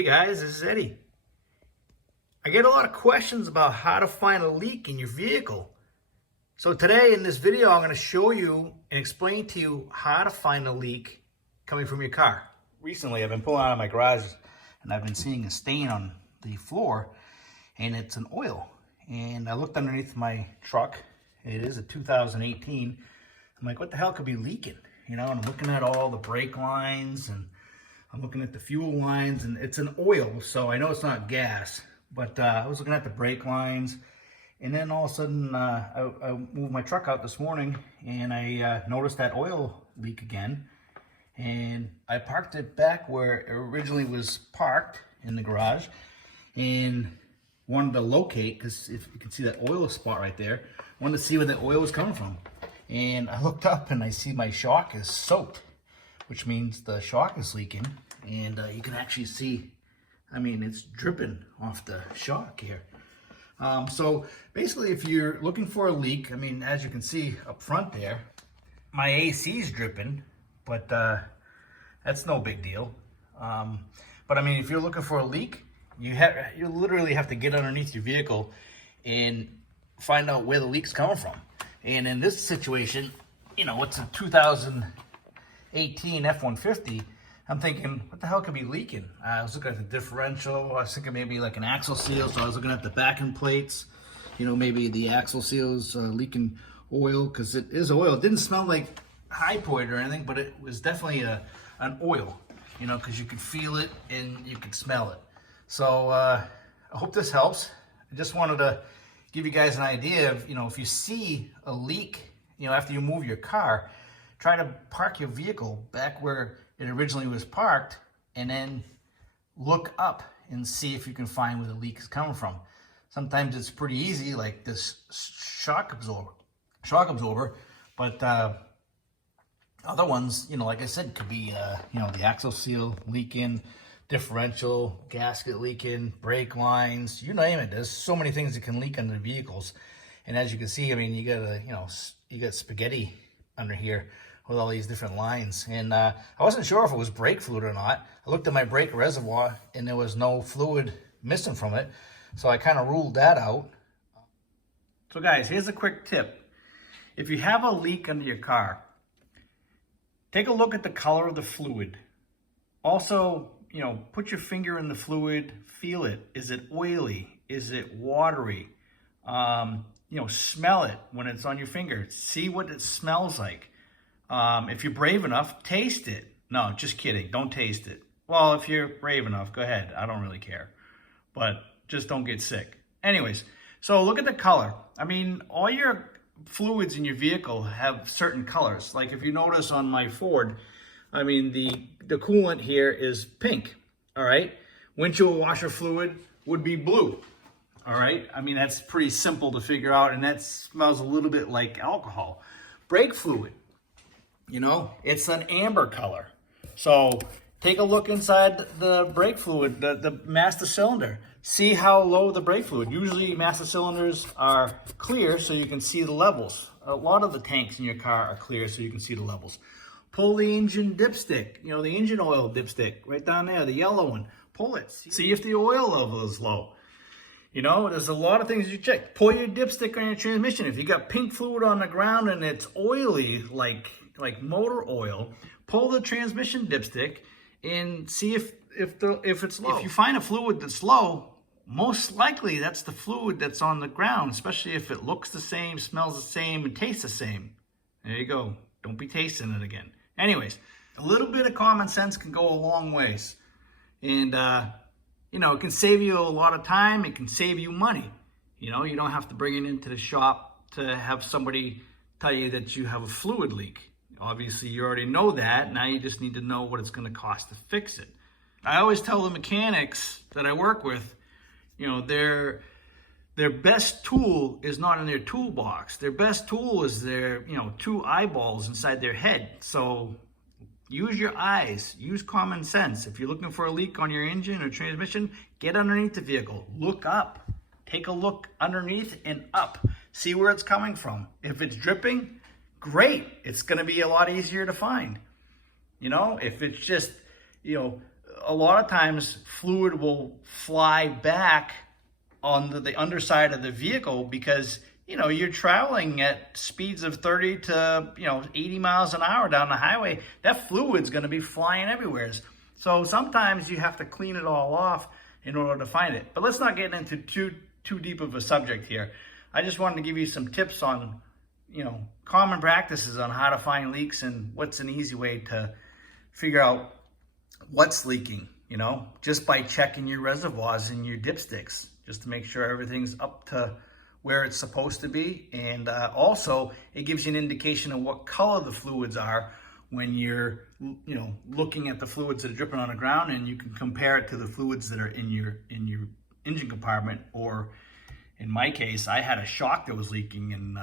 Hey guys, this is Eddie. I get a lot of questions about how to find a leak in your vehicle. So today in this video, I'm going to show you and explain to you how to find a leak coming from your car. Recently, I've been pulling out of my garage and I've been seeing a stain on the floor, and it's an oil. And I looked underneath my truck. It is a 2018. I'm like, what the hell could be leaking? You know, and I'm looking at all the brake lines and I'm looking at the fuel lines, and it's an oil, so I know it's not gas. But I was looking at the brake lines, and then all of a sudden I moved my truck out this morning, and I noticed that oil leak again. And I parked it back where it originally was parked in the garage, and wanted to locate, because if you can see that oil spot right there, wanted to see where the oil was coming from. And I looked up and I see my shock is soaked, which means the shock is leaking. And you can actually see, I mean, it's dripping off the shock here. So basically, if you're looking for a leak, I mean, as you can see up front there, my AC is dripping, but that's no big deal. But I mean, if you're looking for a leak, you literally have to get underneath your vehicle and find out where the leak's coming from. And in this situation, you know, it's a 2018 F-150. I'm thinking, what the hell could be leaking? I was looking at the differential. I was thinking maybe like an axle seal. So I was looking at the backing plates. You know, maybe the axle seals leaking oil, because it is oil. It didn't smell like high point or anything, but it was definitely an oil, you know, because you could feel it and you could smell it. So I hope this helps. I just wanted to give you guys an idea of, you know, if you see a leak, you know, after you move your car, try to park your vehicle back where it originally was parked, and then look up and see if you can find where the leak is coming from. Sometimes it's pretty easy, like this shock absorber, but other ones, you know, like I said, could be, you know, the axle seal leaking, differential, gasket leaking, brake lines, you name it. There's so many things that can leak under vehicles. And as you can see, I mean, you got you got spaghetti under here with all these different lines. And I wasn't sure if it was brake fluid or not. I looked at my brake reservoir and there was no fluid missing from it. So I kind of ruled that out. So guys, here's a quick tip. If you have a leak under your car, take a look at the color of the fluid. Also, you know, put your finger in the fluid, feel it. Is it oily? Is it watery? You know, smell it when it's on your finger. See what it smells like. If you're brave enough, taste it. No, just kidding. Don't taste it. Well, if you're brave enough, go ahead. I don't really care. But just don't get sick. Anyways, so look at the color. I mean, all your fluids in your vehicle have certain colors. Like if you notice on my Ford, I mean, the coolant here is pink, all right? Windshield washer fluid would be blue, all right? I mean, that's pretty simple to figure out, and that smells a little bit like alcohol. Brake fluid, you know, it's an amber color. So take a look inside the brake fluid, the master cylinder. See how low the brake fluid. Usually master cylinders are clear so you can see the levels. A lot of the tanks in your car are clear so you can see the levels. Pull the engine dipstick, you know, the engine oil dipstick right down there, the yellow one. Pull it. See if the oil level is low. You know, there's a lot of things you check. Pull your dipstick on your transmission. If you got pink fluid on the ground and it's oily, like motor oil, pull the transmission dipstick and see if it's low. If you find a fluid that's low, most likely that's the fluid that's on the ground, especially if it looks the same, smells the same, and tastes the same. There you go. Don't be tasting it again. Anyways, a little bit of common sense can go a long ways. And, you know, it can save you a lot of time. It can save you money. You know, you don't have to bring it into the shop to have somebody tell you that you have a fluid leak. Obviously, you already know that. Now you just need to know what it's going to cost to fix it. I always tell the mechanics that I work with, you know, their best tool is not in their toolbox. Their best tool is their, you know, two eyeballs inside their head. So use your eyes, use common sense. If you're looking for a leak on your engine or transmission, get underneath the vehicle, look up, take a look underneath and up, see where it's coming from. If it's dripping, great. It's going to be a lot easier to find. You know, if it's just, you know, a lot of times fluid will fly back on the underside of the vehicle because, you know, you're traveling at speeds of 30 to, 80 miles an hour down the highway. That fluid's going to be flying everywhere. So sometimes you have to clean it all off in order to find it. But let's not get into too deep of a subject here. I just wanted to give you some tips on, common practices on how to find leaks and what's an easy way to figure out what's leaking, just by checking your reservoirs and your dipsticks, just to make sure everything's up to where it's supposed to be. And also it gives you an indication of what color the fluids are when you're, looking at the fluids that are dripping on the ground, and you can compare it to the fluids that are in your engine compartment. Or in my case, I had a shock that was leaking and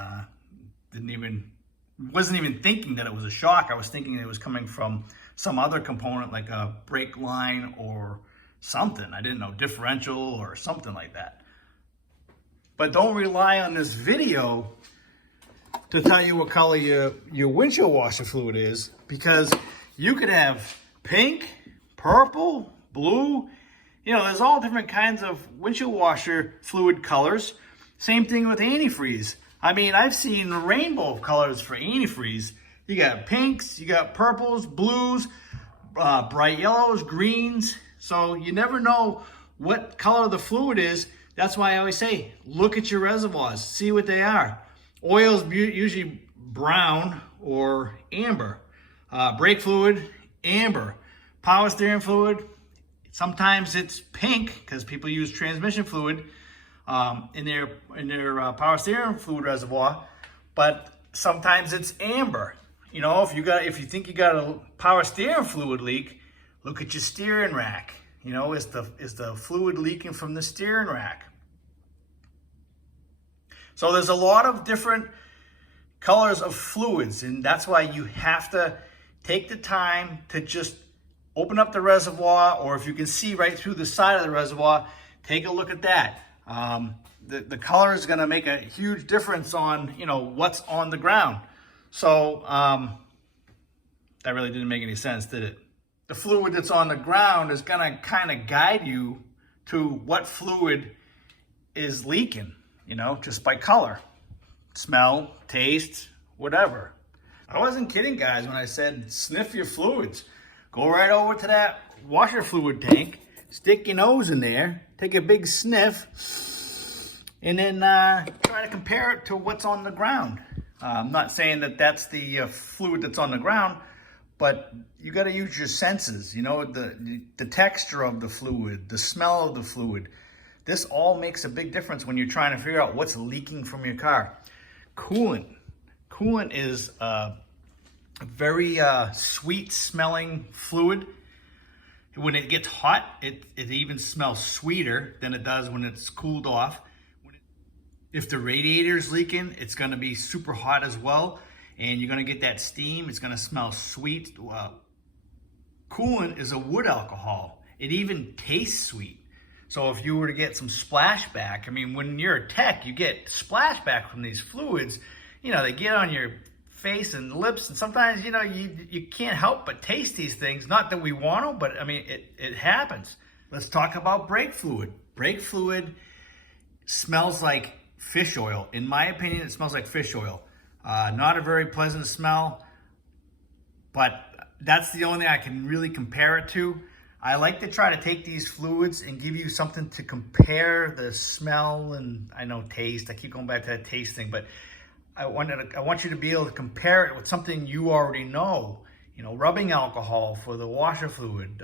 wasn't even thinking that it was a shock. I was thinking it was coming from some other component like a brake line or something. I didn't know, differential or something like that. But don't rely on this video to tell you what color your windshield washer fluid is, because you could have pink, purple, blue. There's all different kinds of windshield washer fluid colors. Same thing with antifreeze. I mean, I've seen a rainbow of colors for antifreeze. You got pinks, you got purples, blues, bright yellows, greens. So you never know what color the fluid is. That's why I always say, look at your reservoirs, see what they are. Oil's usually brown or amber. Brake fluid, amber. Power steering fluid, sometimes it's pink because people use transmission fluid in their power steering fluid reservoir, but sometimes it's amber. If you think you got a power steering fluid leak, look at your steering rack. Is the fluid leaking from the steering rack? So there's a lot of different colors of fluids, and that's why you have to take the time to just open up the reservoir, or if you can see right through the side of the reservoir, take a look at that. The color is going to make a huge difference on, what's on the ground. So that really didn't make any sense, did it? The fluid that's on the ground is going to kind of guide you to what fluid is leaking, just by color, smell, taste, whatever. I wasn't kidding, guys, when I said sniff your fluids. Go right over to that washer fluid tank, stick your nose in there, take a big sniff, and then try to compare it to what's on the ground. I'm not saying that that's the fluid that's on the ground, but you got to use your senses, the texture of the fluid, the smell of the fluid. This all makes a big difference when you're trying to figure out what's leaking from your car. Coolant. Coolant is a very sweet smelling fluid. When it gets hot, it even smells sweeter than it does when it's cooled off. If the radiator is leaking, it's going to be super hot as well, and you're going to get that steam. It's going to smell sweet. Coolant is a wood alcohol. It even tastes sweet. So if you were to get some splashback, I mean, when you're a tech, you get splashback from these fluids. They get on your face and lips, and sometimes, you can't help but taste these things. Not that we want to, but I mean, it happens. Let's talk about brake fluid. Brake fluid smells like fish oil. In my opinion, it smells like fish oil. Not a very pleasant smell, but that's the only thing I can really compare it to. I like to try to take these fluids and give you something to compare the smell and, I know, taste. I keep going back to that taste thing, but I want you to be able to compare it with something you already know. Rubbing alcohol for the washer fluid,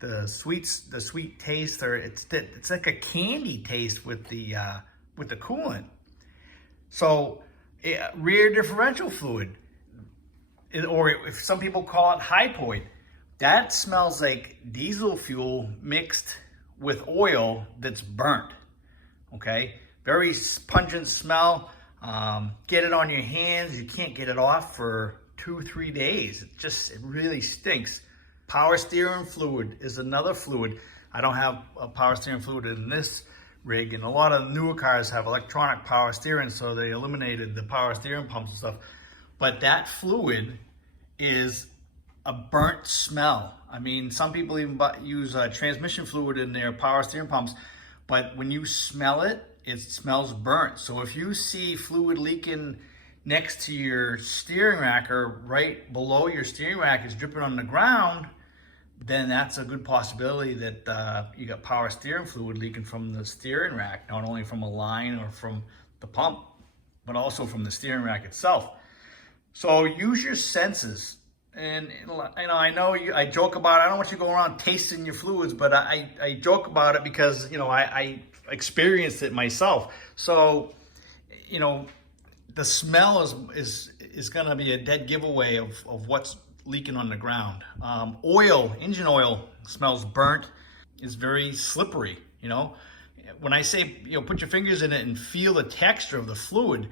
the sweet taste, or it's like a candy taste with the coolant. So rear differential fluid, or if some people call it hypoid, that smells like diesel fuel mixed with oil that's burnt. Okay, very pungent smell. Get it on your hands. You can't get it off for 2-3 days. It really stinks. Power steering fluid is another fluid. I don't have a power steering fluid in this rig, and a lot of newer cars have electronic power steering, so they eliminated the power steering pumps and stuff. But that fluid is a burnt smell. I mean, some people even use transmission fluid in their power steering pumps, but when you smell it, it smells burnt. So if you see fluid leaking next to your steering rack or right below your steering rack is dripping on the ground, then that's a good possibility that you got power steering fluid leaking from the steering rack, not only from a line or from the pump, but also from the steering rack itself. So use your senses. And I know I joke about it. I don't want you to go around tasting your fluids, but I joke about it because, I experienced it myself. So, the smell is going to be a dead giveaway of what's leaking on the ground. Engine oil smells burnt, is very slippery. When I say, put your fingers in it and feel the texture of the fluid,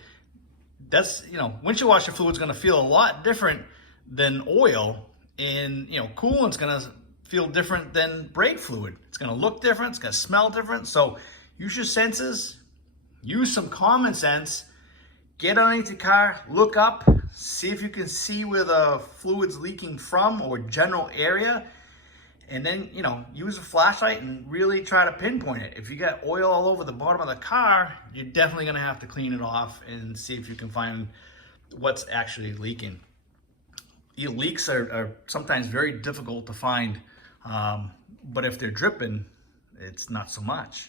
that's, windshield washer fluid is going to feel a lot different than oil, and coolant's going to feel different than brake fluid. It's going to look different, it's going to smell different. So use your senses, use some common sense, get underneath your car, look up, see if you can see where the fluid's leaking from or general area, and then use a flashlight and really try to pinpoint it. If you got oil all over the bottom of the car, you're definitely going to have to clean it off and see if you can find what's actually leaking. Leaks are sometimes very difficult to find, but if they're dripping, it's not so much,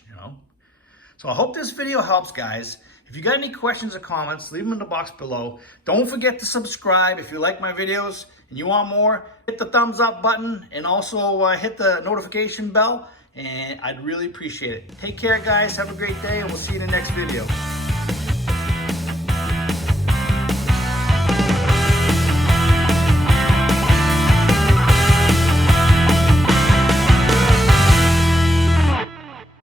So I hope this video helps, guys. If you got any questions or comments, leave them in the box below. Don't forget to subscribe if you like my videos and you want more. Hit the thumbs up button and also hit the notification bell, and I'd really appreciate it. Take care, guys. Have a great day, and we'll see you in the next video.